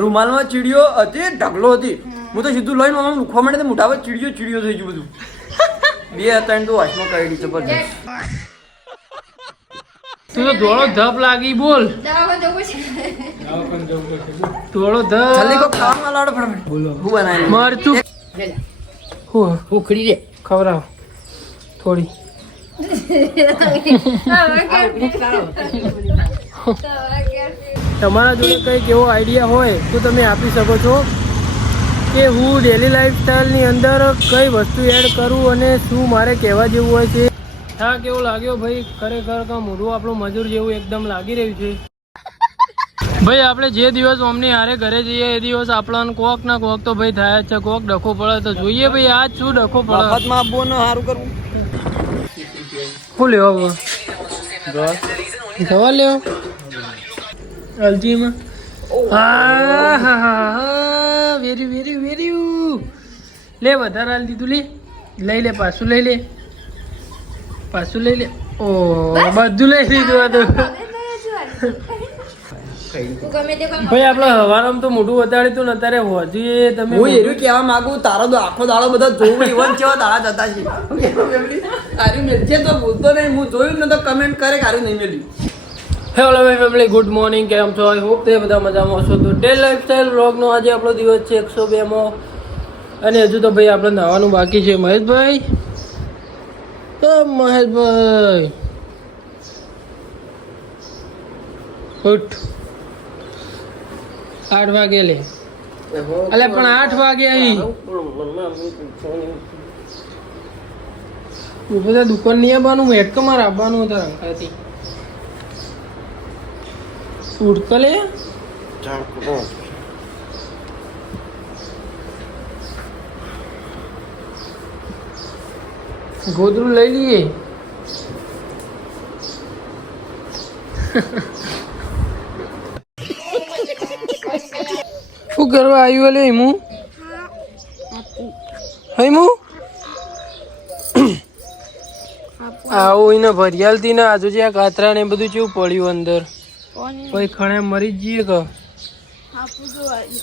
રૂમાલમાં ચીડિયો હતી, ઢગલો હતી. હું તો સીધું લઈને આમ લુખવા માંડે મોઢા પર ચીડિયો થઈ ગયું બધું. 2 તો વાસમાં કરી જબરજસ્ત. તું તો ધોળો ધપ લાગી બોલ. ધોળો ધપ. જલ્દી કો કામ લાડો ફટાફટ. બોલો. હું બનાવી મરચું. હું ઉખડી દે. ખવડાવ થોડી. તમારા જોડે કંઈક એવો આઈડિયા હોય તો તમે આપી શકો છો કે હું ડેલી લાઈફસ્ટાઈલની અંદર કઈ વસ્તુ એડ કરું અને શું મારે કહેવા જેવું હોય છે. હા, કેવો લાગ્યો ભાઈ? ખરેખર કે મોઢું આપણું મજૂર જેવું એકદમ લાગી રહ્યું છે ભાઈ. આપણે જે દિવસ અમની હારે ઘરે જઈએ એ દિવસ આપણને કોક ના કોક તો ભાઈ થાય જ છે. કોક ડખો પડે તો જોઈએ ભાઈ આજ શું ડખો પડે. મફતમાં આપવું ને સારું કરવું. શું લેવો દવા લેવો અલજીમાં? હા હા હા, વેરી વેરી વેરી. લે વધારે હાલ દીધું. લઈ લે પાછું લઈ લે. ઓ બધું લઈ લીધું હતું ભાઈ. આપડે હવારમાં તો મોઢું વધાર્યું હતું ને અત્યારે હોજી તમે. હું એવું કહેવા માંગુ, તારો તો આખો દાડો બધા જોવું ઇવન કેવા દાડા જતા છે. તારી મેલશે તો બોલતો નહીં. હું જોયું ને તો કમેન્ટ કરે કે આરું નહીં મેલ્યું. Hello my family, good morning. કેમ છો? આઈ હોપ તે બધા મજામાં હશો. તો ડે લાઈફસ્ટાઈલ વ્લોગનો આજે આપણો દિવસ છે 102માં અને હજુ તો ભાઈ આપણે નહાવાનું બાકી છે. મહેશભાઈ, મહેશભાઈ ઉઠ. 8 વાગે લે. અલે પણ 8 વાગે આવી. બધા દુકાન નહીં આવવાનું, હેડકમાં આવવાનું હતા રંકાથી. ઉઠતો લે. ગોદરું લઈ લઈએ. શું કરવા આવ્યું? લે હિમું, હિમું આવું એને ભરિયાલથી ને આજુ જે કાતરા ને બધું કેવું પડ્યું અંદર. કોઈ ખણે મરી જ જઈએ કે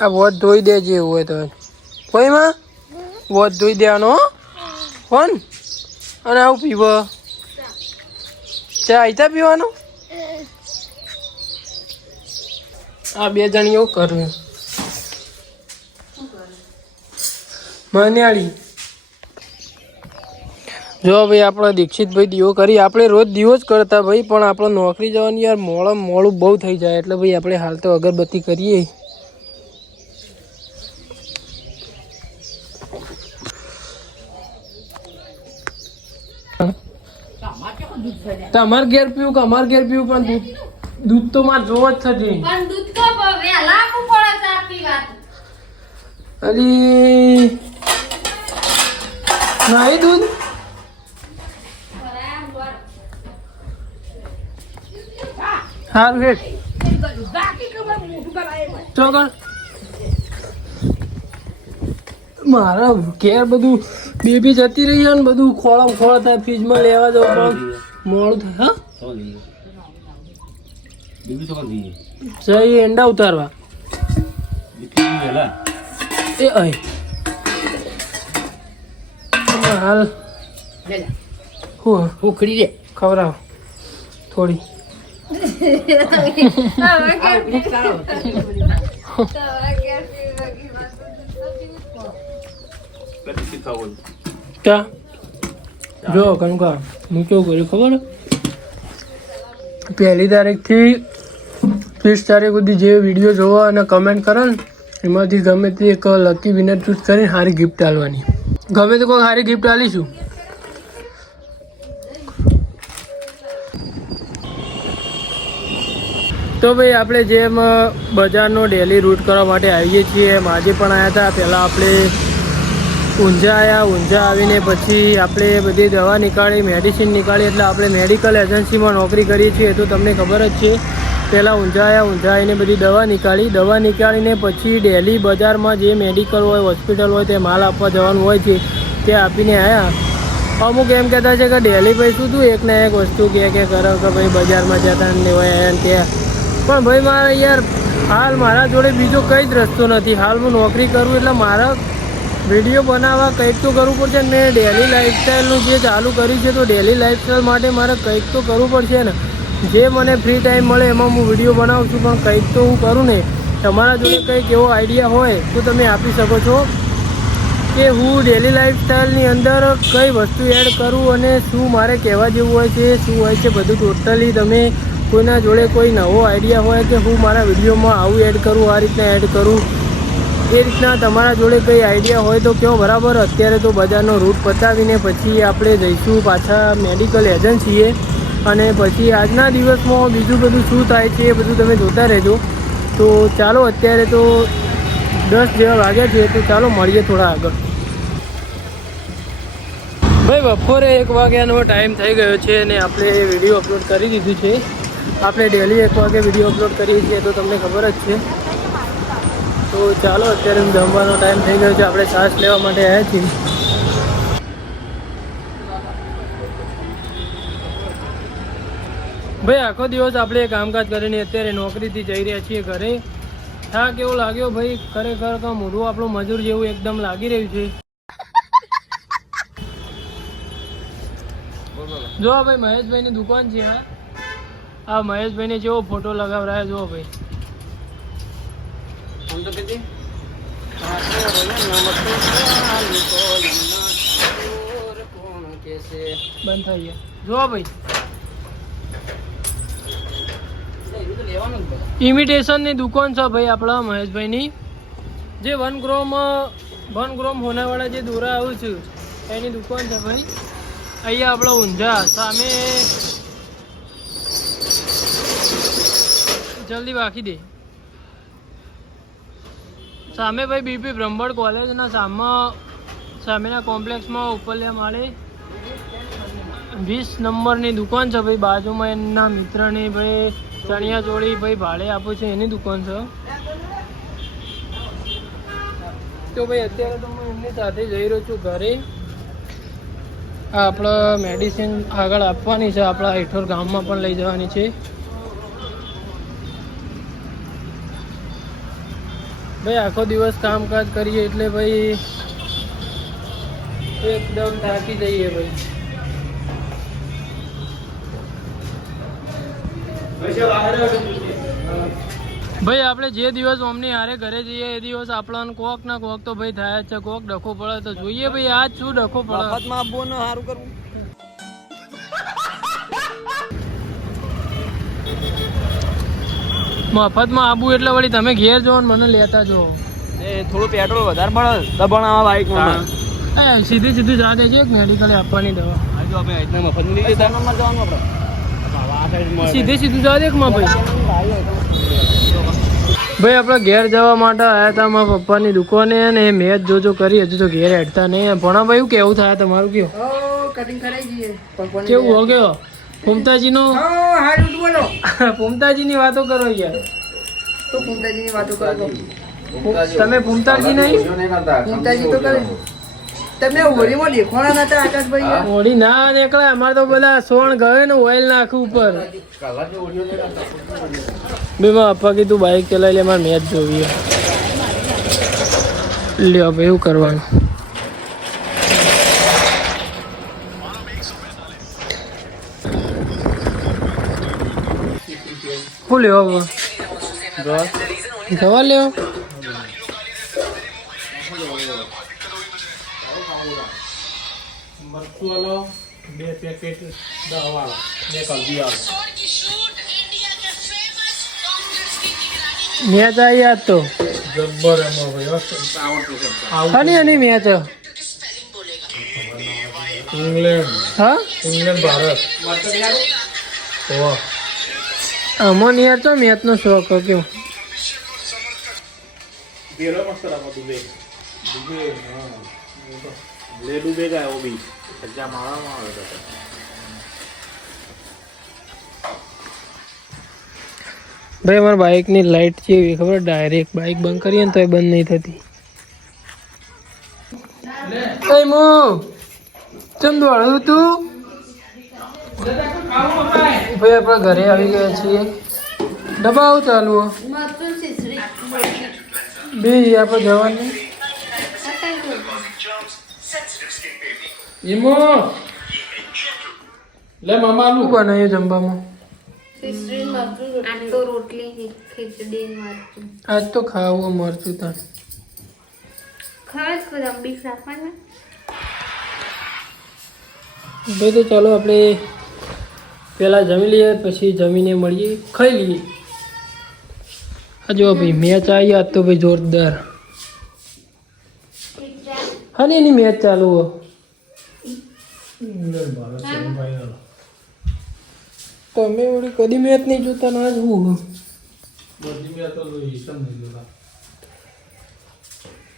આ વોટ ધોઈ દેજે એવું હોય તો. કોઈમાં વોટ ધોઈ દેવાનો ફોન. અને આવું પીવો ચા આઈતા પીવાનું. આ 2 જણ એવું કરવું. મન્યાળી જો ભાઈ આપણે દીક્ષિતભાઈ દીવો કરી. આપણે રોજ દીવો જ કરતા ભાઈ, પણ આપણે નોકરી જવાની યાર મોડું બહુ થઈ જાય એટલે ભાઈ આપણે હાલ તો અગરબત્તી કરીએ. તમારે ઘેર પીવું કે અમારે ઘેર પીવું, પણ દૂધ તો મારે જોવો જ થતી. અલી નહીં દૂધ સારું હેઠ ચોકડ. મારા ઘેર બધું બેબી જતી રહી ને બધું ખોળમ ખોળ થાય. ફ્રીજમાં લેવા જવું પણ મોડું થાય. હા જઈ એંડા ઉતારવા એ અહીં હાલ હું ઉખડી દે. ખવડાવ થોડી. જો કંકા હું કેવું કર્યું ખબર? 1 તારીખથી 30 તારીખ સુધી જે વિડીયો જોવા અને કમેન્ટ કરે ને એમાંથી ગમે તે એક લકી વિનર ચૂઝ કરીને સારી ગિફ્ટ આલવાની. ગમે તો કોઈ સારી ગિફ્ટ આલીશું. તો ભાઈ આપણે જેમ બજારનો ડેલી રૂટ કરવા માટે આવીએ છીએ એમ આજે પણ આવ્યા હતા. પહેલાં આપણે ઊંઝા આવ્યા. ઊંઝા આવીને પછી આપણે બધી દવા નીકાળી, મેડિસિન નીકાળી. એટલે આપણે મેડિકલ એજન્સીમાં નોકરી કરીએ છીએ તો તમને ખબર જ છે. પહેલાં ઊંઝા આવ્યા. ઊંઝા આવીને બધી દવા નીકાળી. દવા નીકાળીને પછી ડેલી બજારમાં જે મેડિકલ હોય, હોસ્પિટલ હોય તે માલ આપવા જવાનું હોય છે તે આપીને આવ્યા. અમુક એમ કહેતા છે કે ડેલી ભાઈ શું તું એક ને એક વસ્તુ કે કરો કે ભાઈ બજારમાં જતા ને લેવાય આવ્યા ને ત્યાં પણ ભાઈ મારે યાર હાલ મારા જોડે બીજો કંઈ જ રસ્તો નથી. હાલ હું નોકરી કરું એટલે મારા વિડીયો બનાવવા કંઈક તો કરવું પડશે. મેં ડેલી લાઈફસ્ટાઈલનું જે ચાલુ કર્યું છે તો ડેલી લાઈફસ્ટાઈલ માટે મારે કંઈક તો કરવું પડશે ને. જે મને ફ્રી ટાઈમ મળે એમાં હું વિડીયો બનાવું છું, પણ કંઈક તો હું કરું ને. તમારા જોડે કંઈક એવો આઈડિયા હોય તો તમે આપી શકો છો કે હું ડેલી લાઈફસ્ટાઈલની અંદર કઈ વસ્તુ એડ કરું અને શું મારે કહેવા જેવું હોય છે, શું હોય છે બધું ટોટલી. તમે કોઈના જોડે કોઈ નવો આઈડિયા હોય કે હું મારા વિડીયોમાં આવું એડ કરું, આ રીતના એડ કરું, એ રીતના તમારા જોડે કંઈ આઈડિયા હોય તો કહો. બરાબર. અત્યારે તો બજારનો રૂટ પતાવીને પછી આપણે જઈશું પાછા મેડિકલ એજન્સીએ અને પછી આજના દિવસમાં બીજું બધું શું થાય છે એ બધું તમે જોતા રહેજો. તો ચાલો અત્યારે તો 10 જેવા વાગ્યા છે, તો ચાલો મળીએ થોડા આગળ. ભાઈ બપોરે 1 વાગ્યાનો ટાઈમ થઈ ગયો છે અને આપણે વિડીયો અપલોડ કરી દીધું છે. આપણે ડેલી 1 વાગે વિડીયો અપલોડ કરીએ છીએ તો તમને ખબર જ છે. તો ચાલો અત્યારે જમવાનો ટાઈમ થઈ ગયો છે. આપણે શ્વાસ લેવા માટે આવ્યા છીએ. ભાઈ આખો દિવસ આપણે કામકાજ કરીને અત્યારે નોકરીથી જઈ રહ્યા છીએ ઘરે. થાક કેવો લાગ્યો ભાઈ, ખરેખર કે મોઢું આપણું મજૂર જેવું એકદમ લાગી રહ્યું છે. જો ભાઈ મહેશભાઈની દુકાન છે. આ મહેશભાઈને જેવો ફોટો લગાવરાયો જો ભાઈ. બંધ થઈ ગયા જો ભાઈ. ઇમિટેશનની દુકાન છે ભાઈ આપણા મહેશભાઈની. જે 1 ગ્રામ હોનાવાળા જે દોરા આવું છું એની દુકાન છે ભાઈ. અહીંયા આપણો ઊંઝા સામે, જલ્દી વાંખી દે સામે ભાઈ બીપી બ્રહ્મણ કોલેજના સામેના કોમ્પ્લેક્સમાં ઉપરલ્યા માળે 20 નંબરની દુકાન છે ભાઈ. બાજુમાં એના મિત્રની ભાઈ ચણિયા ચોળી ભાઈ ભાડે આપું છે એની દુકાન છે. તો ભાઈ અત્યારે તો હું એમની સાથે જઈ રહ્યો છું ઘરે. આ આપણે મેડિસિન આગળ આપવાની છે, આપણા હેઠળ ગામમાં પણ લઈ જવાની છે. ભાઈ આખો દિવસ કામકાજ કરીએ એટલે ભાઈ એકદમ થાકી જઈએ ભાઈ. ભાઈ આપણે જે દિવસ અમની હારે ઘરે જઈએ એ દિવસ આપણને કોક ના કોક તો ભાઈ થાય જ છે. કોક ડખો પડે તો જોઈએ ભાઈ આજ શું ડખો પડે. સારું કરવું મફતમાં આબુ એટલે વળી તમે ઘેર જો ને મને લેતા જો. એ થોડું પેટ્રોલ વધારે પડે દબાણ આવા બાઈકમાં. સીધી જા દે છે મેડિકલે આપવાની દવા. સીધું જા દે માં ભાઈ. ભાઈ આપણે ઘેર જવા માટે આવ્યા હતા મારા પપ્પાની દુકાને અને મેચ જોજો કરી. હજુ તો ઘેર હેડતા નહીં. ભણા ભાઈ કેવું થાય તમારું? કયો કેવું હો ગયો ફૂમતાજી નો? ફૂમતાજી ની વાતો કરો યાર. તો ફૂમતાજી ની વાતો કરો. તમે ફૂમતાજી નહીં? ફૂમતાજી તો કરે. તમે હોળીમાં દેખવાના નતા આકાશભાઈ? હોળી ના નીકળે અમારે તો બધા સોણ ગયો ને ઓઇલ નાખું ઉપર. બે માં પપ્પા કીધું બાઈક ચલાવી લે, મારે મેચ જોવી. લ્યો ભાઈ એવું કરવાનું. શું લેવો દવા લેવો? બે પેકેટ દવા 2 કલદી આવે. મેચ આવી આજ તો જબ્બર એમાં ભાઈ. હની મેચ ઇંગ્લેન્ડ. હા ઇંગ્લેન્ડ ભારત. અમન યાર તો મેચ નો શોખ કેવું? ભાઈ અમારા બાઇકની લાઇટ છે એવી ખબર, ડાયરેક્ટ બાઇક બંધ કરીએ ને તો એ બંધ નહીં થતી. કઈ મો ચમ દોડું તું? ભાઈ આપણે ઘરે આવી ગયા છીએ દબાવ ચાલુ હો. મરચું ખીચડી બે આપણે જવાની ઈમો લે મામા આલુ બનાવ્યું જમવામાં. ખીચડી મરચું આ તો રોટલી ખીચડી મરચું આજ તો ખાવું મરચું તાર. ખાસ બધા બીફ રાખવાના ભાઈ તો ચાલો આપણે પહેલાં જમી લઈએ પછી જમીને મળીએ ખાઈ લઈએ. હા જો ભાઈ મેચ આવી આજ તો ભાઈ જોરદાર. હા ને એની મેચ ચાલુ હો. તમે વળી કદી મેચ નહીં જોતા ના જ હું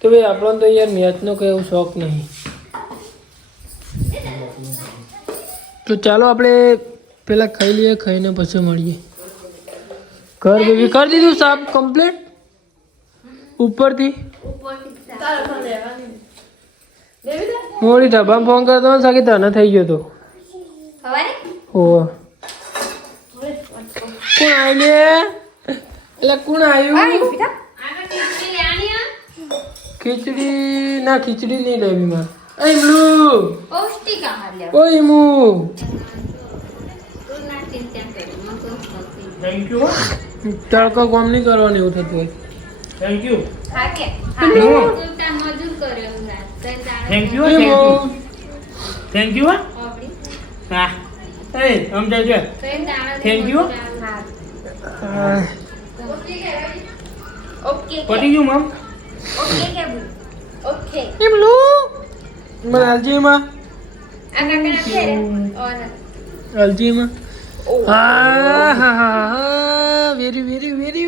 તો ભાઈ આપણને તો યાર મેચનો કઈ એવું શોખ નહીં. તો ચાલો આપણે પેલા ખાઈ લઈએ ખાઈને પછી મળીએ. ઘર બેબી કરી દીધું સાફ કમ્પ્લીટ ઉપરથી. મોડી ઢાબામાં ફોન કરતો ને સાકી તને થઈ ગયો તો. હોવ કોણ આવી લે એટલે કોણ આવ્યું? ખીચડી ના ખીચડી નહીં લેવી મારે. એ બ્લુ પૌષ્ટિક આહાર લેવો ઓય મુ તું ના ચિંતા કર થેન્ક યુ. તડકો કોમ નહીં કરવાનું એવું થતું હોય. Thank you. હા કે હા તું મજૂર કર્યો થેન્ક યુ થેન્ક યુ. હા એ સમજાય છે. Thank you. ઓકે પટી ગયું મમ. ઓકે કે ઓકે એ બ્લુ મને અલજીમાં આ કાકા ફેરે ઓર અલજીમાં હા હા હા વેરી વેરી વેરી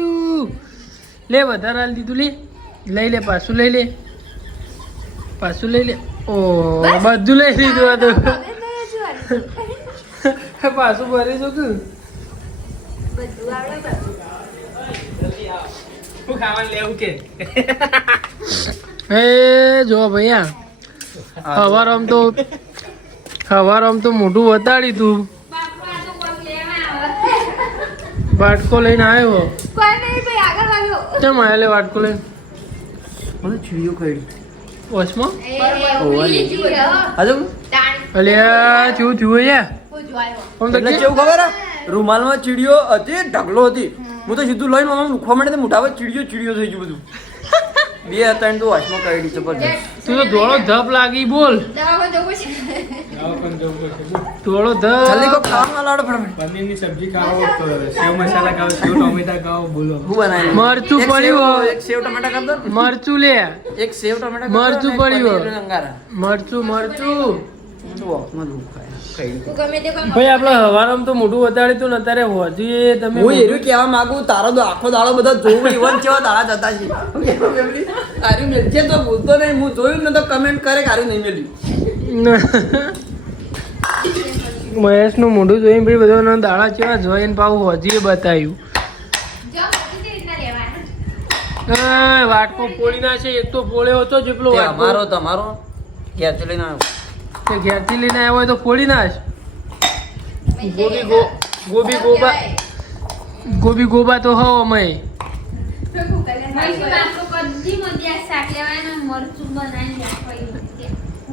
લે વધારે હાલ દીધું લે લઈ લે પાછું લઈ લે પાછું લઈ લે ઓ બધું લઈ લીધું હતું પાછું ભરીશું કે બધું આવડે હું ખાવાનું લેવું કે એ જો ભૈયા હવારમ તો મોઢું વતાડી તું બાપા તો કોક લેવા આવે વાટકો લઈને આવ્યો. કોઈ નહીં ભાઈ આગળ વાગ્યો કેમ આયા લે વાટકો લઈને મને ચીડીઓ ખાઈ વચમાં હાજો અલ્યા ચેવું થયું યાર આમ તો એટલે કે- કેવું ખબર હે? રૂમાલમાં ચીડીઓ હતી ઢગલો હતી હું તો સીધું લઈને આમ લુખવા માંડે મોઢા પર ચીડીઓ થઈ ગયું બધું. બે ત્રણ તો વાસમાં કરી જબરજસ્ત. તું તો ધોળો ધપ લાગી બોલ દવાખાને જવું છે ધોળો જલ્દી ધપ કો ખાવા લાડો ફટાફટ. પનીરની સબ્જી ખાઓ સેવ મસાલા ખાઓ સેવ ટોમેટા ખાઓ બોલો હું બનાવી મરચું પડ્યું. એક સેવ ટમેટા કર દો. મરચું લે એક સેવ ટમેટા કર દો મરચું અને એક પડ્યું. પનીરનું અંગારા. મરચું મરચું હું તો વાસમાં જ ખાઈ તું ગમે તે કોઈ ભાઈ આપણે હવારમ તો મોઢું વતાડી તું ને અત્યારે હોજી તમે હું એરું કહેવા માંગુ તારો તો આખો દાડો બધા જોવું ઇવન કેવા દાડા જતા છે આર્યું મેલજે તો બોલતો નહીં હું જોયું ને તો કમેન્ટ કરે કે આર્યું નહીં મેલ્યું. મહેશનું મોઢું જોઈને ભાઈ બધા દાડા જેવા જોઈને પાછું હોજીએ બતાવ્યું. જો કેવી રીતના લેવાના વાટકો પોળી ના છે એક તો પોળ્યો હતો જેટલો તે વાટકો અમારો તમારો ક્યાંથી લઈને આવ્યો તે ઘેરથી લઈને આવ્યો હોય તો પોળી નાખ. ગોબી ગોબા તો હો અમે મરચું બાપુ કદી મધ્યા શાક લેવાના મરચું બનાવીને રાખવાનું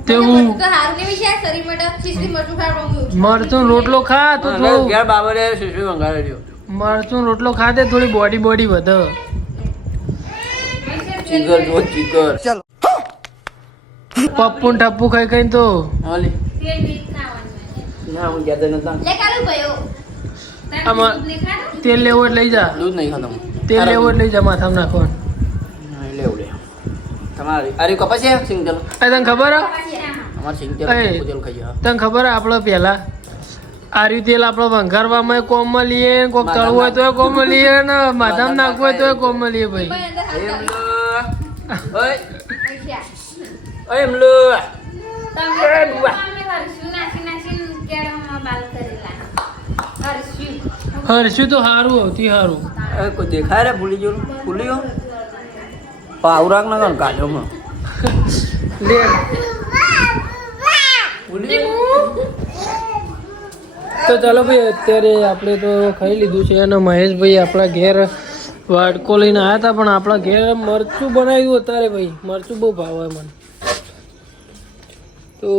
તે હું તો હારું કેવી છે શરીર માટે ખીચડી મરચું ખાવાનું મરચું રોટલો ખા તો અને થોડું ઘેર બાબરે શીશુ વંગાડી દ્યો. મરચું રોટલો ખા દે થોડી બોડી વધે. ચીગર જો ચીગર પપ્પુ ને ટપ્પુ ખાઈ ખાઈ તો હાલી તેલ મીઠ ખાવાનું ના હું જ્યાદા નતા લે કાલું ગયો આમાં તેલ લેવો એટલે લઈ જા. દૂધ નહીં ખાતો હું. તેલ લેવો એટલે લઈ જા માથામાં નાખવાનું. નહીં લેવું લે તમારી અરે કપાસ છે સિંગ ચલો તને ખબર હે અમાર સિંગ ચલો એ. પૂજલ ખાઈ હા તને ખબર હે આપણે પહેલા આર્યું તેલ આપણે વંઘારવામાં કોમમાં લઈએ કોક તળવું હોય તો કોમમાં લઈએ ને માથામાં નાખવું હોય તો કોમમાં લઈએ ભાઈ. ઓય પૈસા ઓય એમલો તમે અમે હરસું નાખીને કેળામાં બાલ કરેલા હરસું હરશું તો સારું સૌથી સારું. એ કોઈ દેખાય રે ભૂલી ગયો પાવરાક ના કણ કાઢો માં લે ભૂલી ગયો તો ચાલો ભાઈ અત્યારે આપણે તો ખાઈ લીધું છે અને મહેશભાઈ આપણા ઘેર વાટકો લઈને આવ્યા હતા પણ આપણા ઘેર મરચું બનાવ્યું અત્યારે ભાઈ મરચું બહુ ભાવે મને. તો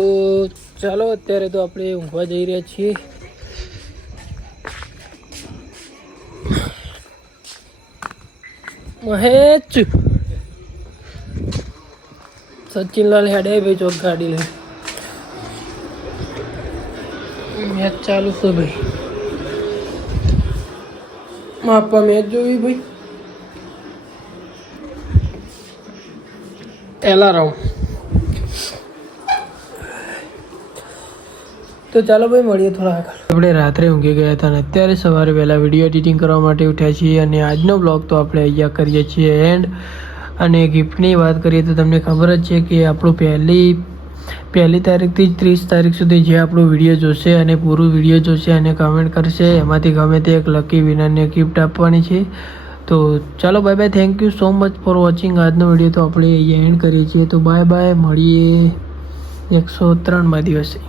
ચાલો અત્યારે તો આપણે ઊંઘવા જઈ રહ્યા છીએ. મહેશ સચિનલાલ હેડે ભાઈ ચોક ગાડી લઈ મેચ ચાલુ છે ભાઈ. માપા મેચ જોવી ભાઈ એલારામ. તો ચાલો ભાઈ મળીએ થોડા આગળ. આપણે રાત્રે ઊંઘી ગયા હતા અને અત્યારે સવારે વહેલા વિડીયો એડિટિંગ કરવા માટે ઉઠ્યા છીએ અને આજનો બ્લોગ તો આપણે અહીંયા કરીએ છીએ એન્ડ. અને ગિફ્ટની વાત કરીએ તો તમને ખબર જ છે કે આપણું પહેલી તારીખથી 30 તારીખ સુધી જે આપણો વિડીયો જોશે અને પૂરું વિડીયો જોશે અને કમેન્ટ કરશે એમાંથી ગમે તે એક લકી વિનરને ગિફ્ટ આપવાની છે. તો ચાલો bye bye. Thank you so much for watching. આજનો વિડીયો તો આપણે અહીંયા એન્ડ કરીએ છીએ. તો બાય બાય, મળીએ 103મા દિવસે.